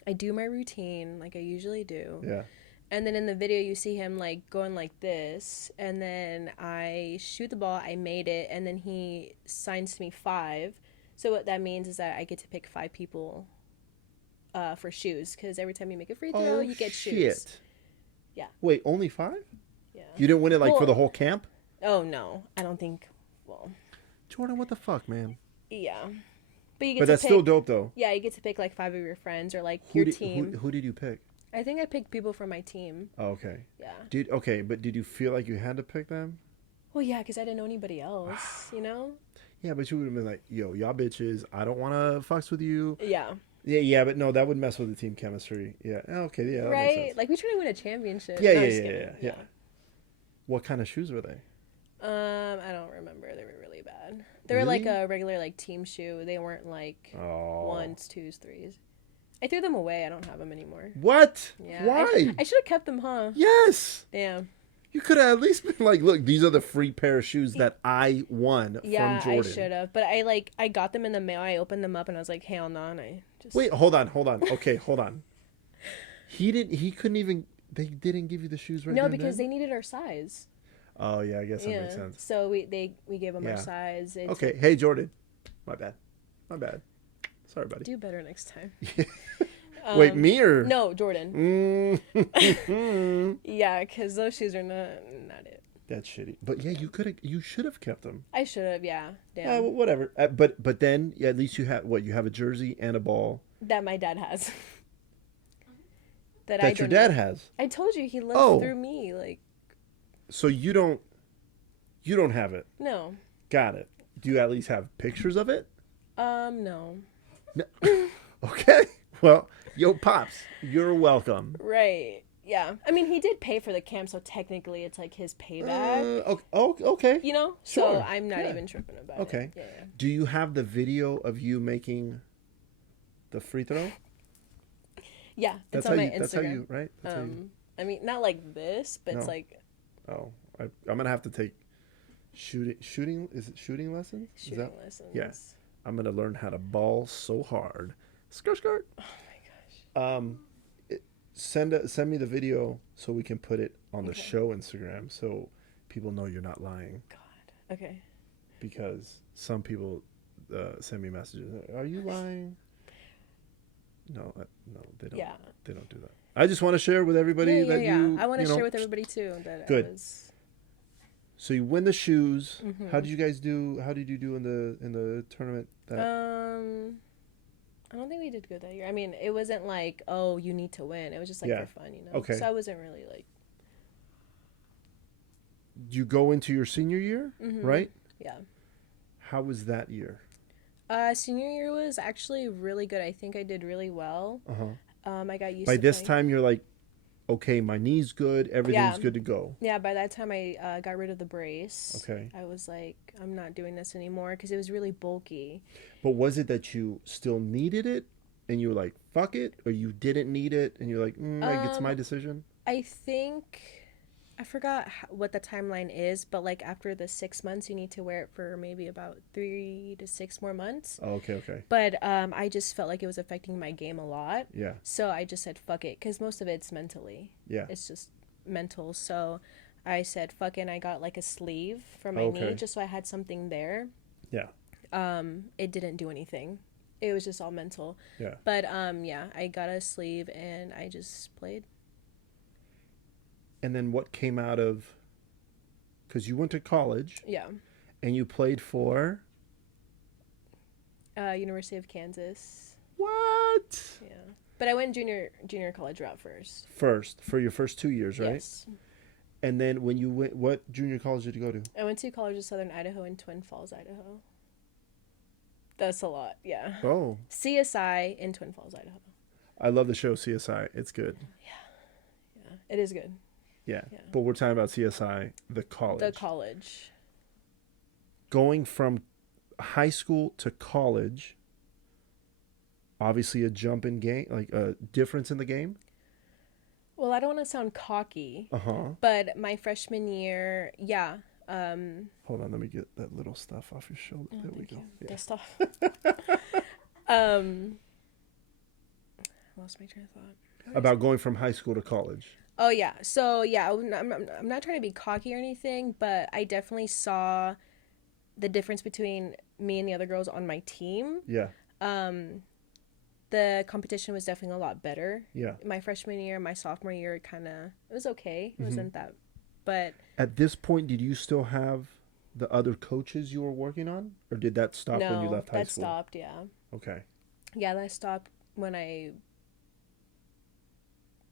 I do my routine like I usually do. Yeah. And then in the video you see him like going like this, and then I shoot the ball, I made it, and then he signs me 5. So what that means is that I get to pick 5 people for shoes, because every time you make a free throw, you get shoes. Yeah. Wait, only 5? Yeah. You didn't win it for the whole camp? Oh no, I don't think. Well, Jordan, what the fuck, man? Yeah, but you get. But that's still dope, though. Yeah, you get to pick like 5 of your friends or like your team. Who did you pick? I think I picked people from my team. Oh, okay. Yeah. But did you feel like you had to pick them? Well, yeah, because I didn't know anybody else. Yeah, but you would have been like, "Yo, y'all bitches, I don't want to fucks with you." Yeah. Yeah, but no, that would mess with the team chemistry. Yeah. Okay. Yeah. That makes sense. Like we trying to win a championship. Yeah. What kind of shoes were they? I don't remember. They were really bad. They were like a regular like team shoe. They weren't like 1s, 2s, 3s. I threw them away. I don't have them anymore. What? Yeah. Why? I should have kept them, huh? Yes. Damn. You could have at least been like, "Look, these are the free pair of shoes that I won from Jordan." Yeah, I should have. But I got them in the mail. I opened them up and I was like, "Hell no!" And I just... Wait, hold on. Okay, hold on. He couldn't even. They didn't give you the shoes right now. No, because they needed our size. Oh yeah, I guess that makes sense. So we gave them our size. Okay, hey Jordan, my bad. Sorry, buddy. Do better next time. Wait, me or no, Jordan? Yeah, because those shoes are not it. That's shitty. But yeah, you should have kept them. I should have, yeah. Damn. Well, whatever. But then at least you have a jersey and a ball that my dad has. that your dad has. I told you he lived through me, like. So you don't have it. No. Got it. Do you at least have pictures of it? No. Okay. Well, yo, pops, you're welcome. Right. Yeah. I mean, he did pay for the camp, so technically it's like his payback. Okay. You know? Sure. So I'm not even tripping about it. Okay. Yeah. Do you have the video of you making the free throw? Yeah. It's on my Instagram. That's how you, right? I mean, not like this, but it's like. Oh, I'm going to have to take shooting. Is it shooting lessons? Shooting lessons. Yes. Yeah. I'm going to learn how to ball so hard. Skirt. Oh my gosh. Send me the video so we can put it on the show Instagram so people know you're not lying. God. Okay. Because some people send me messages. Are you lying? No, they don't. Yeah. They don't do that. I just want to share with everybody that you. I want to share with everybody too that good. I was. So you win the shoes. Mm-hmm. How did you guys do? How did you do in the tournament? I don't think we did good that year. I mean, it wasn't like, oh, you need to win. It was just like for fun, you know. Okay. So I wasn't really like. You go into your senior year, right? Yeah. How was that year? Senior year was actually really good. I think I did really well. I got used. By this time, you're like, okay, my knee's good. Everything's good to go. Yeah. By that time, I got rid of the brace. Okay. I was like, I'm not doing this anymore because it was really bulky. But was it that you still needed it, and you were like, fuck it, or you didn't need it, and you're like, it's my decision? I think. I forgot what the timeline is, but like after the 6 months, you need to wear it for maybe about 3 to 6 more months. Oh, okay. But I just felt like it was affecting my game a lot. Yeah. So I just said, fuck it, because most of it's mentally. Yeah. It's just mental. So I said, fuck it, and I got like a sleeve for my knee just so I had something there. Yeah. It didn't do anything. It was just all mental. Yeah. But yeah, I got a sleeve and I just played. And then what came out of, because you went to college. Yeah. And you played for? University of Kansas. What? Yeah. But I went junior college route first. For your first 2 years, right? Yes. And then when you went, what junior college did you go to? I went to College of Southern Idaho in Twin Falls, Idaho. That's a lot, yeah. Oh. CSI in Twin Falls, Idaho. I love the show CSI. It's good. Yeah. Yeah, it is good. Yeah. But we're talking about CSI, the college. The college. Going from high school to college, obviously a jump in game, like a difference in the game. Well, I don't want to sound cocky. But my freshman year, yeah. Hold on, let me get that little stuff off your shoulder. There we go. Yeah. Dust off. I lost my train of thought. About going from high school to college. Oh, yeah. So, yeah, I'm not trying to be cocky or anything, but I definitely saw the difference between me and the other girls on my team. Yeah. The competition was definitely a lot better. Yeah. My freshman year, my sophomore year, it was okay. It wasn't that, but... At this point, did you still have the other coaches you were working on? Or did that stop when you left high school? No, that stopped, yeah. Okay. Yeah, that stopped when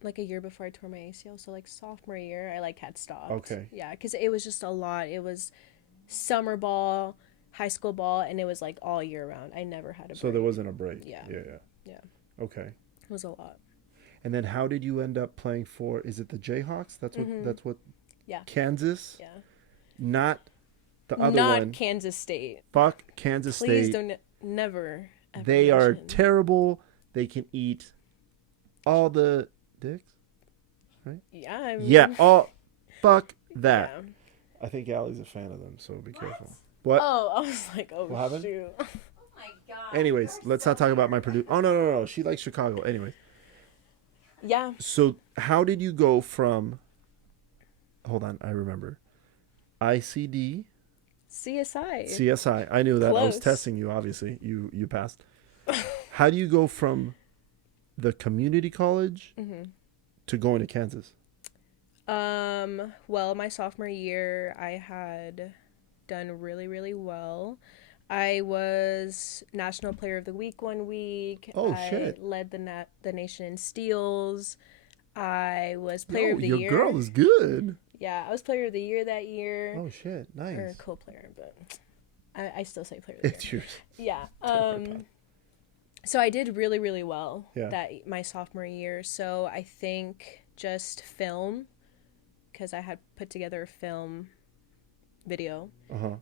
like a year before I tore my ACL. So like sophomore year, I had stopped. Okay. Yeah, because it was just a lot. It was summer ball, high school ball, and it was like all year round. I never had a break. So there wasn't a break. Yeah. Yeah. Okay. It was a lot. And then how did you end up playing for, is it the Jayhawks? That's what Yeah. Kansas? Yeah. Not the other one. one. Not Kansas State. Fuck Kansas State. Please don't never ever They are mention. terrible. They can eat all the dicks, right? Yeah. I mean, Yeah. Oh, fuck that. Yeah. I think Allie's a fan of them, so be careful. What? Oh, I was like, oh, What happened? shoot. Oh my god. Anyways, let's not talk about my producer. Oh, no. She likes Chicago. Anyway. Yeah. So how did you go from, hold on, I remember. ICD. CSI. I knew that. I was Close. testing you, obviously. You passed. How do you go from the community college to going to Kansas? Well, my sophomore year, I had done really, really well. I was National Player of the Week one week. Oh, I shit. led the nation in steals. I was Player of the your Year. girl is good. Yeah, I was Player of the Year that year. Oh, shit. Nice. Or co-player, but I still say Player of the Year. It's yours. Yeah. So I did really, really well Yeah. that my sophomore year. So I think just film, because I had put together a film video,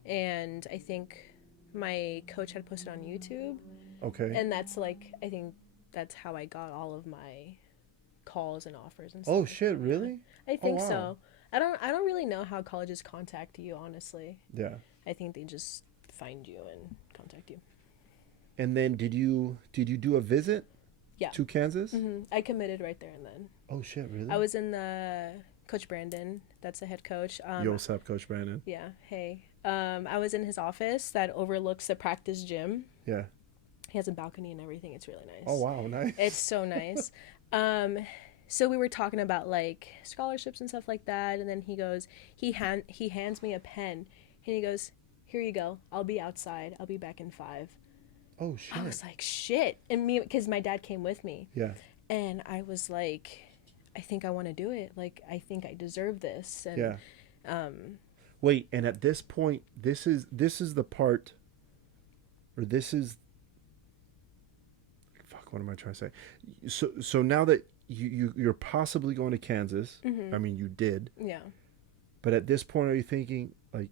and I think my coach had posted on YouTube. Okay. And that's like, I think that's how I got all of my calls and offers and stuff. Oh shit! Really? I think wow. so. I don't really know how colleges contact you, honestly. Yeah. I think they just find you and contact you. And then did you do a visit? Yeah. To Kansas? Mm-hmm. I committed right there and then. Oh shit! Really? I was in the Coach Brandon. That's the head coach. Yo, what's up, Coach Brandon? Yeah. Hey. I was in his office that overlooks the practice gym. Yeah. He has a balcony and everything. It's really nice. Oh wow, nice. It's so nice. So we were talking about like scholarships and stuff like that, and then he goes, he hands me a pen, and he goes, "Here you go. I'll be outside. I'll be back in 5." Oh shit! I was like, "Shit!" And me, because my dad came with me. Yeah. And I was like, "I think I want to do it. Like, I think I deserve this." And, yeah. Wait, and at this point, this is the part, or this is. Fuck! What am I trying to say? So now that you're possibly going to Kansas. Mm-hmm. I mean, you did. Yeah. But at this point, are you thinking like,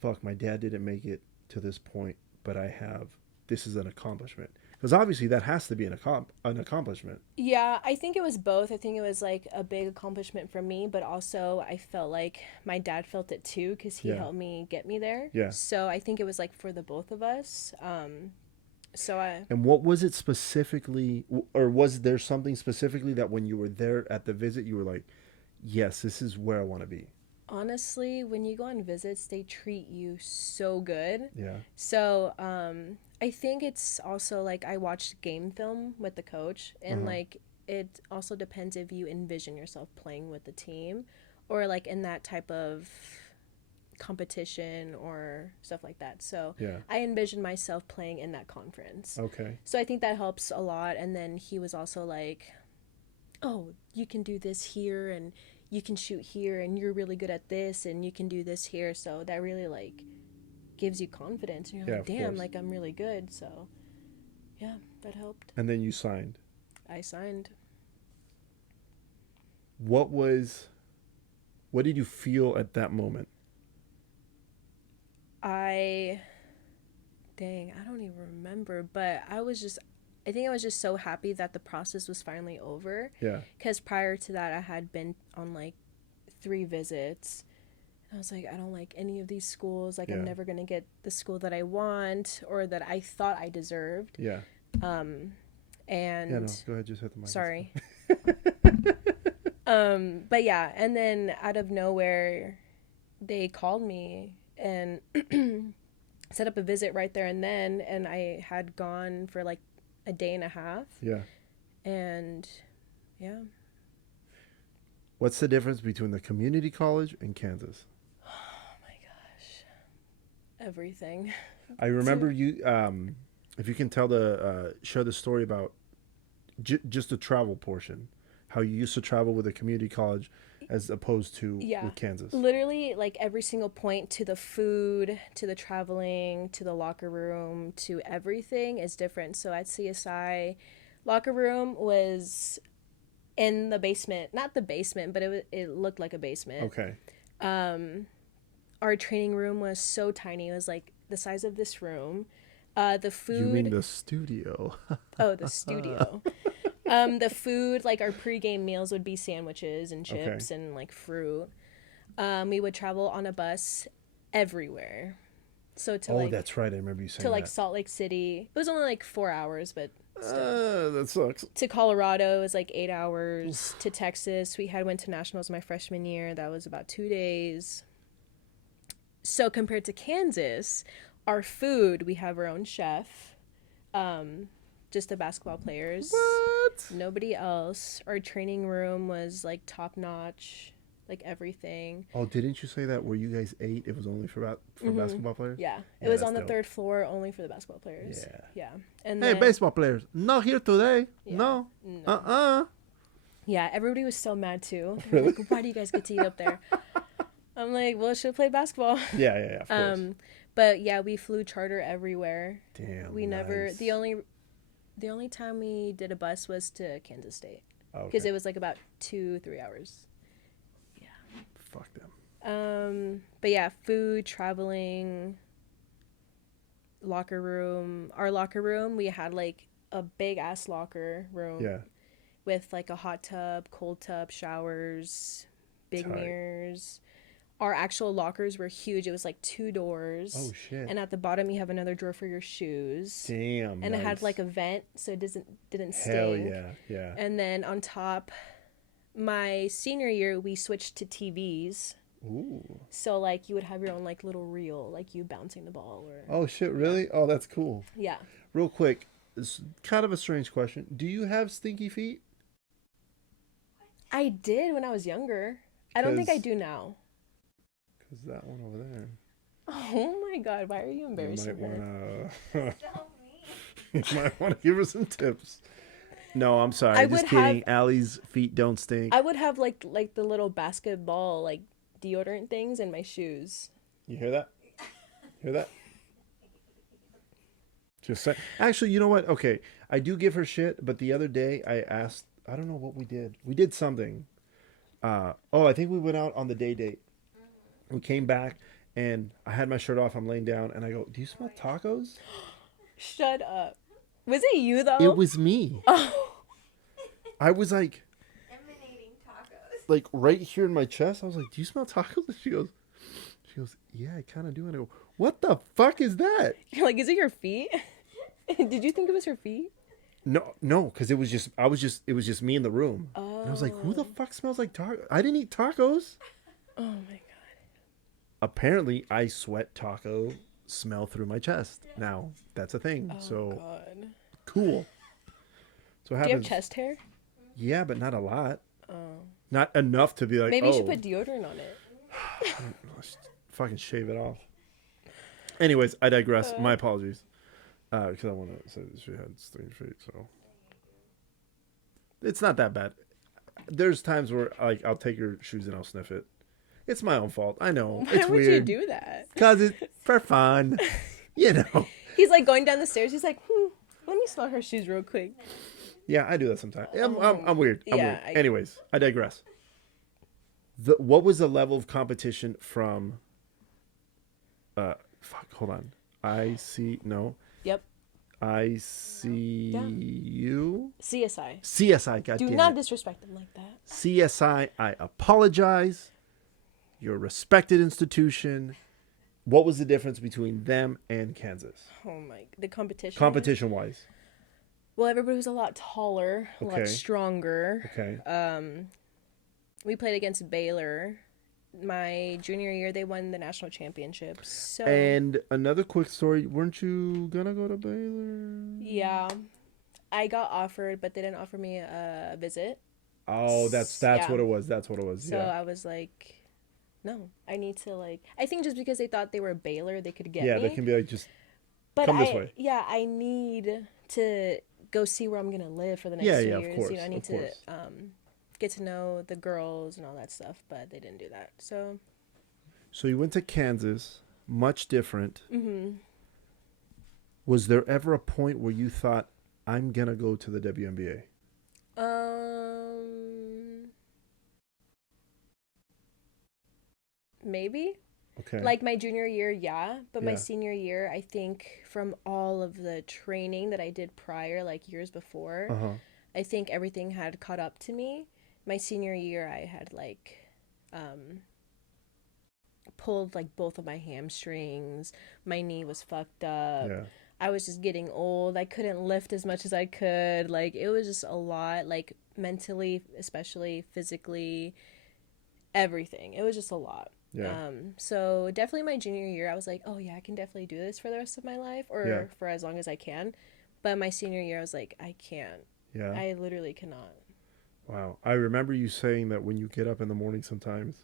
"Fuck, my dad didn't make it to this point, but I have. This is an accomplishment." Because obviously that has to be an accomplishment. Yeah, I think it was both. I think it was like a big accomplishment for me, but also I felt like my dad felt it too because he helped me get me there. Yeah. So I think it was like for the both of us. And what was it specifically, or was there something specifically that when you were there at the visit, you were like, yes, this is where I want to be? Honestly, when you go on visits, they treat you so good. Yeah. So I think it's also like I watched game film with the coach, and like it also depends if you envision yourself playing with the team or like in that type of competition or stuff like that. So yeah. I envisioned myself playing in that conference. Okay. So I think that helps a lot. And then he was also like, "Oh, you can do this here and you can shoot here and you're really good at this and you can do this here." So that really like gives you confidence and you're like, damn, like I'm really good. So yeah, that helped. And then you signed. I signed. What did you feel at that moment? I don't even remember, but I think I was just so happy that the process was finally over. Yeah. Because prior to that, I had been on like 3 visits. I was like, I don't like any of these schools. Like, I'm never going to get the school that I want or that I thought I deserved. Yeah. And yeah, no, go ahead, just hit the mic. Sorry. But yeah, and then out of nowhere, they called me and set up a visit right there and then, and I had gone for like a day and a half. Yeah. And yeah. What's the difference between the community college and Kansas? Oh my gosh. Everything. I remember you, if you can share the story about just the travel portion, how you used to travel with a community college as opposed to with Kansas. Literally, like every single point, to the food, to the traveling, to the locker room, to everything is different. So at CSI, locker room was in the basement. Not the basement, but it looked like a basement. Okay. Our training room was so tiny. It was like the size of this room. The food... You mean the studio. Oh, the studio. The food, like our pregame meals would be sandwiches and chips and like fruit. We would travel on a bus everywhere. So to that's right. I remember you saying to like Salt Lake City. It was only like 4 hours, but still. That sucks. To Colorado, it was like 8 hours. Oof. To Texas, we went to nationals my freshman year. That was about 2 days. So compared to Kansas, our food, we have our own chef. Just the basketball players. What? Nobody else. Our training room was like top notch. like everything. Oh, didn't you say that where you guys ate? It was only for basketball players. Yeah, Yeah, it was that's on the dope. 3rd floor, only for the basketball players. Yeah. And Hey, then, baseball players, not here today. Yeah. No. No. Yeah, everybody was so mad too. Really? Like, why do you guys get to eat up there? I'm like, well, should have played basketball. Yeah, of course. But yeah, we flew charter everywhere. Damn. We never. Nice. The only time we did a bus was to Kansas State because Okay. it was like about 2-3 hours. Yeah. Fuck them. But yeah, food, traveling, locker room. Our locker room, we had like a big ass locker room. Yeah. With like a hot tub, cold tub, showers, big Tight. mirrors. Our actual lockers were huge. It was like 2 doors. Oh shit. And at the bottom you have another drawer for your shoes. Damn. And nice. it had like a vent so it didn't Hell stink. yeah. And then on top, my senior year we switched to TVs. Ooh. So like you would have your own like little reel, like you bouncing the ball or Oh shit, really? Oh, that's cool. yeah. Real quick, it's kind of a strange question. Do you have stinky feet? I did when I was younger. I don't think I 'Cause- do now. Cause that one over there. Oh my god, why are you You embarrassing might her? wanna. Don't me. You might want to give her some tips. No, I'm sorry. I Just would kidding. Allie's feet don't stink. I would have like the little basketball like deodorant things in my shoes. You hear that? Hear that? Just say. Actually, you know what? Okay, I do give her shit, but the other day I asked. I don't know what we did. We did something. I think we went out on the date. We came back and I had my shirt off. I'm laying down and I go, "Do you smell tacos?" Shut up. Was it you though? It was me. Oh. I was like Emanating tacos. like right here in my chest. I was like, "Do you smell tacos?" And she goes, "Yeah, I kind of do." And I go, "What the fuck is that?" You're like, is it your feet? Did you think it was her feet? No, because it was just me in the room. Oh. And I was like, "Who the fuck smells like tacos?" I didn't eat tacos. Oh my god. Apparently, I sweat taco smell through my chest. Now that's a thing. Oh So god. cool. So it Do you have happens. chest hair? Yeah, but not a lot. Oh. Not enough to be like. Maybe oh, you should put deodorant on it. fucking shave it off. Anyways, I digress. My apologies. Because I want to say that she had strange feet, so it's not that bad. There's times where like I'll take her shoes and I'll sniff it. It's my own fault. I know. Why It's would weird. you do that? Cause it's for fun. You know. He's like going down the stairs. He's like, let me smell her shoes real quick. Yeah, I do that sometimes. I'm weird. I'm Yeah, weird. Anyways, I digress. What was the level of competition from? Hold on. Yep. I see you. CSI. CSI. God Do damn not it. disrespect them like that. CSI. I apologize. You're a respected institution. What was the difference between them and Kansas? Oh my, the competition. Competition wise. Well, everybody was a lot taller, a Okay. lot stronger. Okay. We played against Baylor. My junior year, they won the national championship. So And another quick story. Weren't you gonna go to Baylor? yeah, I got offered, but they didn't offer me a visit. Oh, that's Yeah. what it was. That's what it was. So Yeah. I was like, no, I need to like. I think just because they thought they were Baylor, they could get Yeah, me. they can be like just But come this way. Yeah, I need to go see where I'm gonna live for the next Yeah, 2 yeah, of years. course, You know, I need of to course. get to know the girls and all that stuff, but they didn't do that. So So you went to Kansas, much different. mm-hmm. Was there ever a point where you thought, I'm gonna go to the WNBA? Maybe. Okay. Like my junior year, yeah. But my Yeah. senior year, I think from all of the training that I did prior, like years before, Uh-huh. I think everything had caught up to me. My senior year, I had like pulled like both of my hamstrings. My knee was fucked up. Yeah. I was just getting old. I couldn't lift as much as I could. Like it was just a lot, like mentally, especially physically, everything. It was just a lot. Yeah. So definitely my junior year, I was like, oh yeah, I can definitely do this for the rest of my life or Yeah. for as long as I can. But my senior year, I was like, I can't. Yeah. I literally cannot. Wow. I remember you saying that when you get up in the morning sometimes,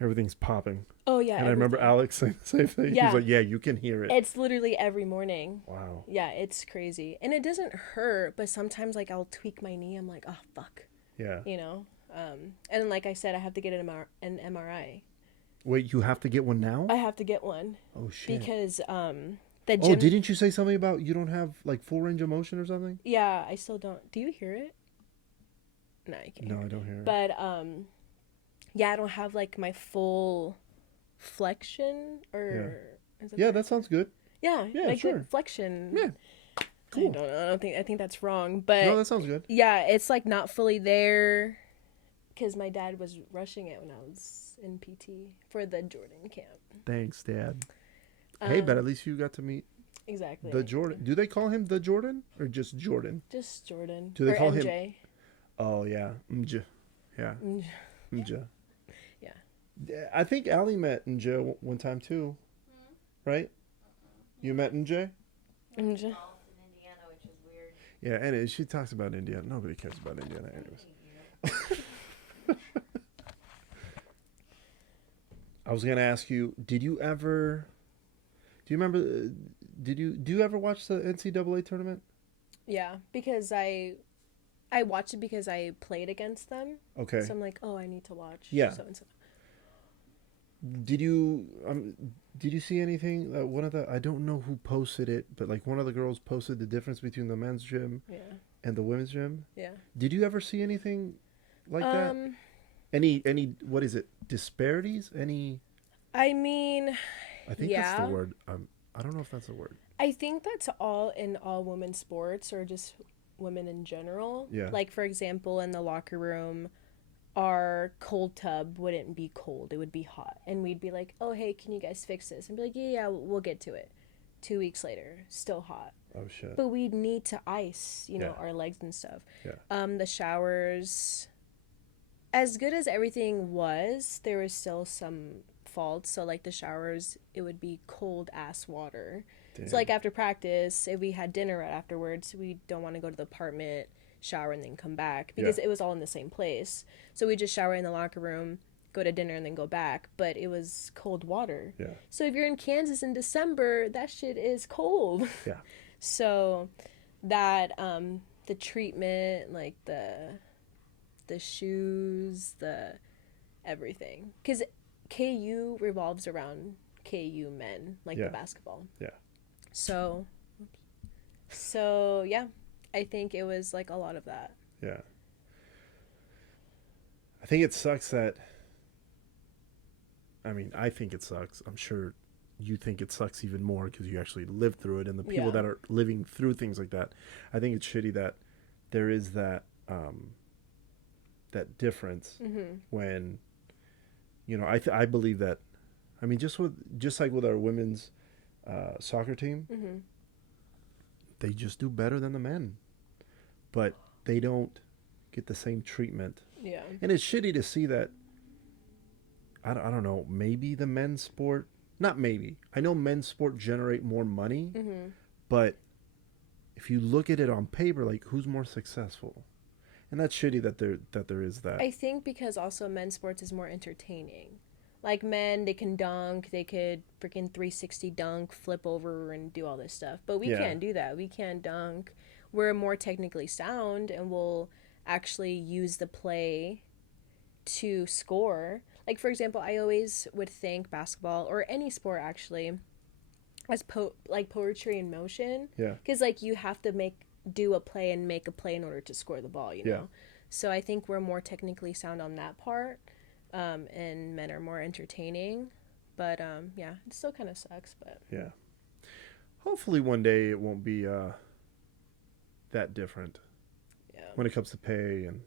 everything's popping. Oh, yeah. And I remember Alex saying the same thing. Yeah. He's like, yeah, you can hear it. It's literally every morning. Wow. Yeah, it's crazy. And it doesn't hurt, but sometimes, like, I'll tweak my knee. I'm like, oh, fuck. Yeah. You know? And like I said, I have to get an MRI. Wait, you have to get one now? I have to get one. Oh, shit. Because the Oh, gym... didn't you say something about you don't have, like, full range of motion or something? Yeah, I still don't. Do you hear it? No, I can't. No, I don't hear it. But, yeah, I don't have, like, my full flexion or... Yeah, that sounds good. Yeah, like sure. good flexion. Yeah. Cool. I don't know. I think that's wrong. But No, that sounds good. yeah, it's like not fully there because my dad was rushing it when I was in PT for the Jordan camp. Thanks, Dad. Hey, but at least you got to meet exactly the Jordan. Do they call him the Jordan or just Jordan? Just Jordan. Do they call MJ. him? Oh yeah, MJ. Yeah, MJ. Yeah. I think Allie met MJ one time too, right? You met MJ? MJ. In Indiana, which is weird. Yeah, and she talks about Indiana. Nobody cares about Indiana, anyways. I was gonna ask you, do you remember? Do you ever watch the NCAA tournament? Yeah, because I watched it because I played against them. Okay. So I'm like, oh, I need to watch. Yeah. So and so. Did you see anything? One of the, I don't know who posted it, but like one of the girls posted the difference between the men's gym and the women's gym. Yeah. Did you ever see anything like that? Any what is it? Disparities? Any? I mean, I think that's the word. I don't know if that's the word. I think that's all in all women's sports or just women in general. Yeah. Like, for example, in the locker room, our cold tub wouldn't be cold. It would be hot. And we'd be like, oh, hey, can you guys fix this? And be like, yeah, we'll get to it. 2 weeks later, still hot. Oh, shit. But we'd need to ice, you know, our legs and stuff. Yeah. The showers, as good as everything was, there was still some faults. So, like, the showers, it would be cold-ass water. Damn. So, like, after practice, if we had dinner right afterwards, we don't want to go to the apartment, shower, and then come back because it was all in the same place. So we just shower in the locker room, go to dinner, and then go back. But it was cold water. Yeah. So if you're in Kansas in December, that shit is cold. Yeah. So that the treatment, like the shoes, the everything, because KU revolves around KU men, like the basketball. Yeah. So yeah, I think it was like a lot of that. Yeah. I think it sucks that, I mean, I think it sucks. I'm sure you think it sucks even more because you actually lived through it, and the people that are living through things like that. I think it's shitty that there is that that difference when, you know, I believe that, I mean, just like with our women's soccer team, they just do better than the men, but they don't get the same treatment. Yeah. And it's shitty to see that. I don't know, maybe the men's sport, not maybe, I know men's sport generate more money, but if you look at it on paper, like, who's more successful? And that's shitty that there is that. I think because also men's sports is more entertaining. Like, men, they can dunk, they could freaking 360 dunk, flip over, and do all this stuff. But we can't do that. We can't dunk. We're more technically sound, and we'll actually use the play to score. Like, for example, I always would think basketball, or any sport actually, as like poetry in motion. Yeah. Because, like, you have to do a play and make a play in order to score the ball, you know? So I think we're more technically sound on that part. And men are more entertaining, but yeah, it still kind of sucks. But yeah, hopefully one day it won't be that different. Yeah, when it comes to pay and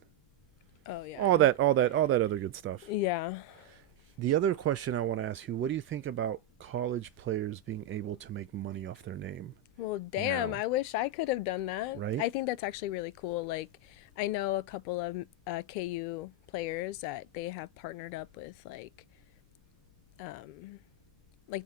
all that other good stuff. Yeah. The other question I want to ask you: what do you think about college players being able to make money off their name? Well, damn, I wish I could have done that. Right? I think that's actually really cool. Like, I know a couple of KU players that they have partnered up with, like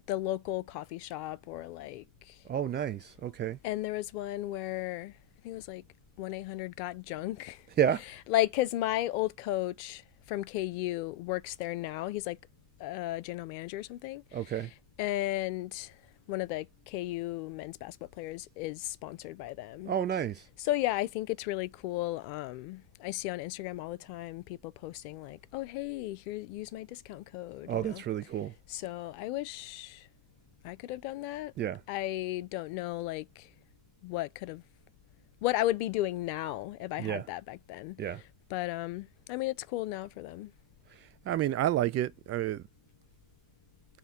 the local coffee shop or like. Oh, nice. Okay. And there was one where I think it was like 1-800-GOT-JUNK. Yeah. Like, because my old coach from KU works there now. He's like a general manager or something. Okay. And one of the KU men's basketball players is sponsored by them. Oh, nice. So, yeah, I think it's really cool. I see on Instagram all the time people posting like, oh, hey, here, use my discount code. Oh, that's really cool. So I wish I could have done that. Yeah. I don't know, like, what I would be doing now if I had that back then. Yeah. But, I mean, it's cool now for them. I mean, I like it.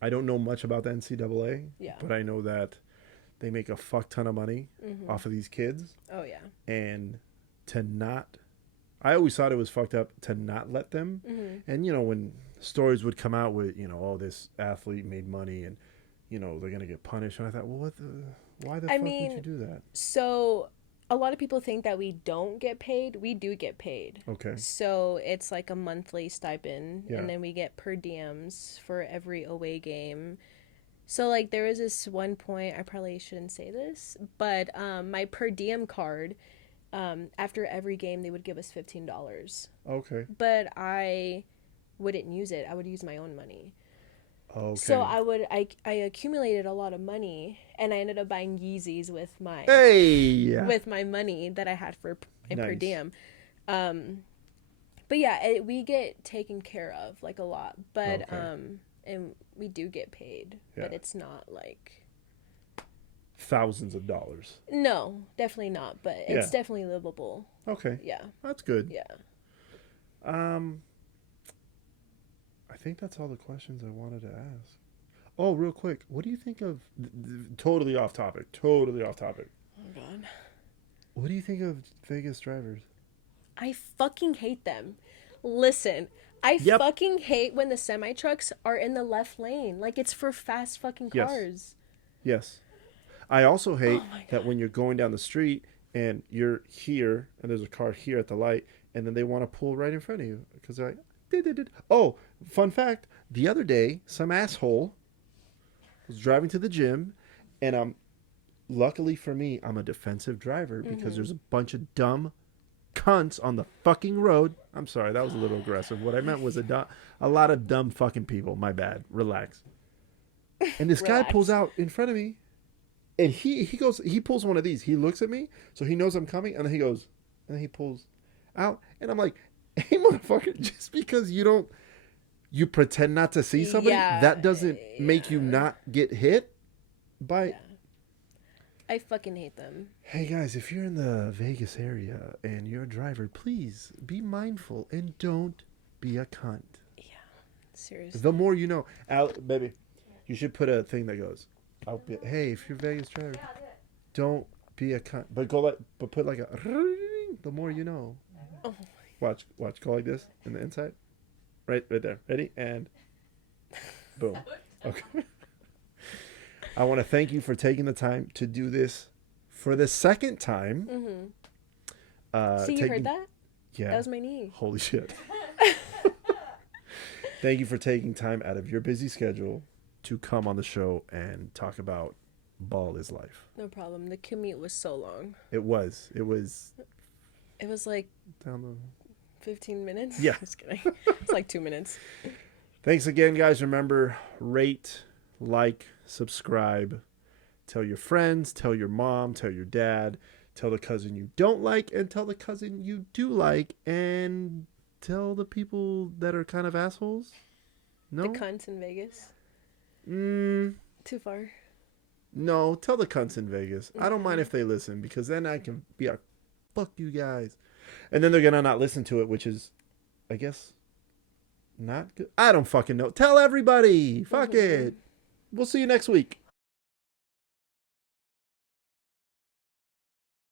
I don't know much about the NCAA, but I know that they make a fuck ton of money off of these kids. Oh, yeah. And I always thought it was fucked up to not let them. And, you know, when stories would come out with, you know, oh, this athlete made money and, you know, they're going to get punished. And I thought, well, why the fuck would you do that? So a lot of people think that we don't get paid. We do get paid. Okay. So it's like a monthly stipend, Yeah. and then we get per diems for every away game. So, like, there was this one point, I probably shouldn't say this, but my per diem card, after every game, they would give us $15. Okay. But I wouldn't use it. I would use my own money. Okay. So I accumulated a lot of money, and I ended up buying Yeezys with my money that I had for my per diem. But yeah, we get taken care of like a lot, but and we do get paid, but it's not like thousands of dollars. No, definitely not, but it's definitely livable. Okay. Yeah. That's good. Yeah. I think that's all the questions I wanted to ask. Oh, real quick, what do you think of totally off topic? Oh God. What do you think of Vegas drivers? I fucking hate them. Listen, I fucking hate when the semi trucks are in the left lane. Like, it's for fast fucking cars. Yes. I also hate that when you're going down the street and you're here and there's a car here at the light and then they want to pull right in front of you because they're like, oh, fun fact. The other day, some asshole was driving to the gym and luckily for me, I'm a defensive driver because there's a bunch of dumb cunts on the fucking road. I'm sorry, that was a little aggressive. What I meant was a lot of dumb fucking people. My bad. Relax. And this guy pulls out in front of me, and he pulls one of these. He looks at me, so he knows I'm coming, and then he goes, and then he pulls out, and I'm like, hey, motherfucker, just because you pretend not to see somebody, that doesn't make you not get hit by... Yeah. I fucking hate them. Hey guys, if you're in the Vegas area and you're a driver, please be mindful and don't be a cunt. Yeah, seriously. The more you know. Baby, you should put a thing that goes, hey, if you're a Vegas driver, don't be a cunt. But put like a, the more you know. Oh. Watch, go like this in the inside. Right there. Ready? And boom. Okay. I want to thank you for taking the time to do this for the second time. See, you heard that? Yeah. That was my knee. Holy shit. Thank you for taking time out of your busy schedule to come on the show and talk about Ball is Life. No problem. The commute was so long. It was like down the 15 minutes? Yeah. Just kidding. It's like 2 minutes. Thanks again, guys. Remember, rate, like, subscribe, tell your friends, tell your mom, tell your dad, tell the cousin you don't like, and tell the cousin you do like, and tell the people that are kind of assholes. No? The cunts in Vegas? Too far. No, tell the cunts in Vegas. I don't mind if they listen, because then I can be like, fuck you guys. And then they're going to not listen to it, which is, I guess, not good. I don't fucking know. Tell everybody. Fuck it. We'll see you next week.